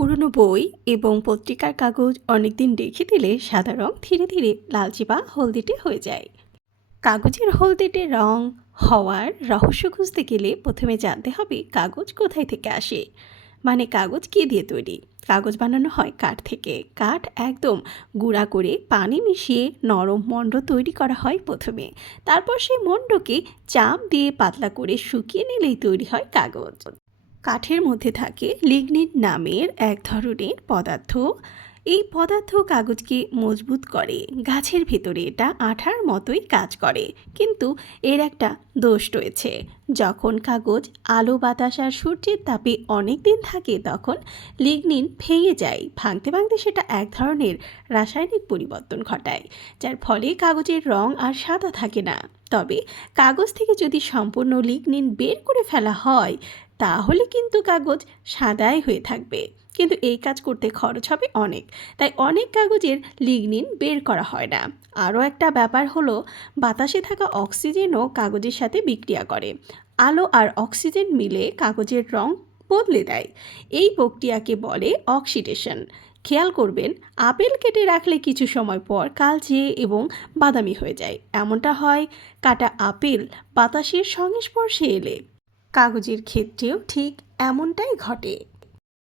পুরনো বই এবং পত্রিকার কাগজ অনেকদিন রেখে দিলে সাদা রং ধীরে ধীরে লালচে বা হলদেটে হয়ে যায়। কাগজের হলদেটে রং হওয়ার রহস্য খুঁজতে গেলে প্রথমে জানতে হবে কাগজ কোথায় থেকে আসে। মানে কাগজ কী দিয়ে তৈরি? কাগজ বানানো হয় কাঠ থেকে। কাঠ একদম গুঁড়া করে পানি মিশিয়ে নরম মণ্ড তৈরি করা হয় প্রথমে। তারপর সেই মণ্ডকে চাপ দিয়ে পাতলা করে শুকিয়ে নিলেই তৈরি হয় কাগজ। কাঠের মধ্যে থাকে লিগনিট নামের এক ধরনের পদার্থ। এই পদার্থ কাগজকে মজবুত করে, গাছের ভেতরে এটা আঠার মতোই কাজ করে। কিন্তু এর একটা দোষ রয়েছে যখন কাগজ, আলো, বাতাস আর সূর্যের তাপে অনেক দিন থাকে, তখন লিগনিন ভেঙে যায়। ভাঙতে ভাঙতে সেটা এক ধরনের রাসায়নিক পরিবর্তন ঘটায়, যার ফলে কাগজের রং আর সাদা থাকে না। তবে কাগজ থেকে যদি সম্পূর্ণ লিগনিন বের করে ফেলা হয়, তাহলে কিন্তু কাগজ সাদাই হয়ে থাকবে। কিন্তু এই কাজ করতে খরচ হবে অনেক, তাই অনেক কাগজের লিগনিন বের করা হয় না। আরও একটা ব্যাপার হলো, বাতাসে থাকা অক্সিজেনও কাগজের সাথে বিক্রিয়া করে। আলো আর অক্সিজেন মিলে কাগজের রং বদলে দেয়। এই প্রক্রিয়াকে বলে অক্সিডেশন। খেয়াল করবেন, আপেল কেটে রাখলে কিছু সময় পর কালচে এবং বাদামি হয়ে যায়। এমনটা হয়, কাটা আপেল বাতাসের সংস্পর্শে এলে। কাগজের ক্ষেত্রেও ঠিক এমনটাই ঘটে।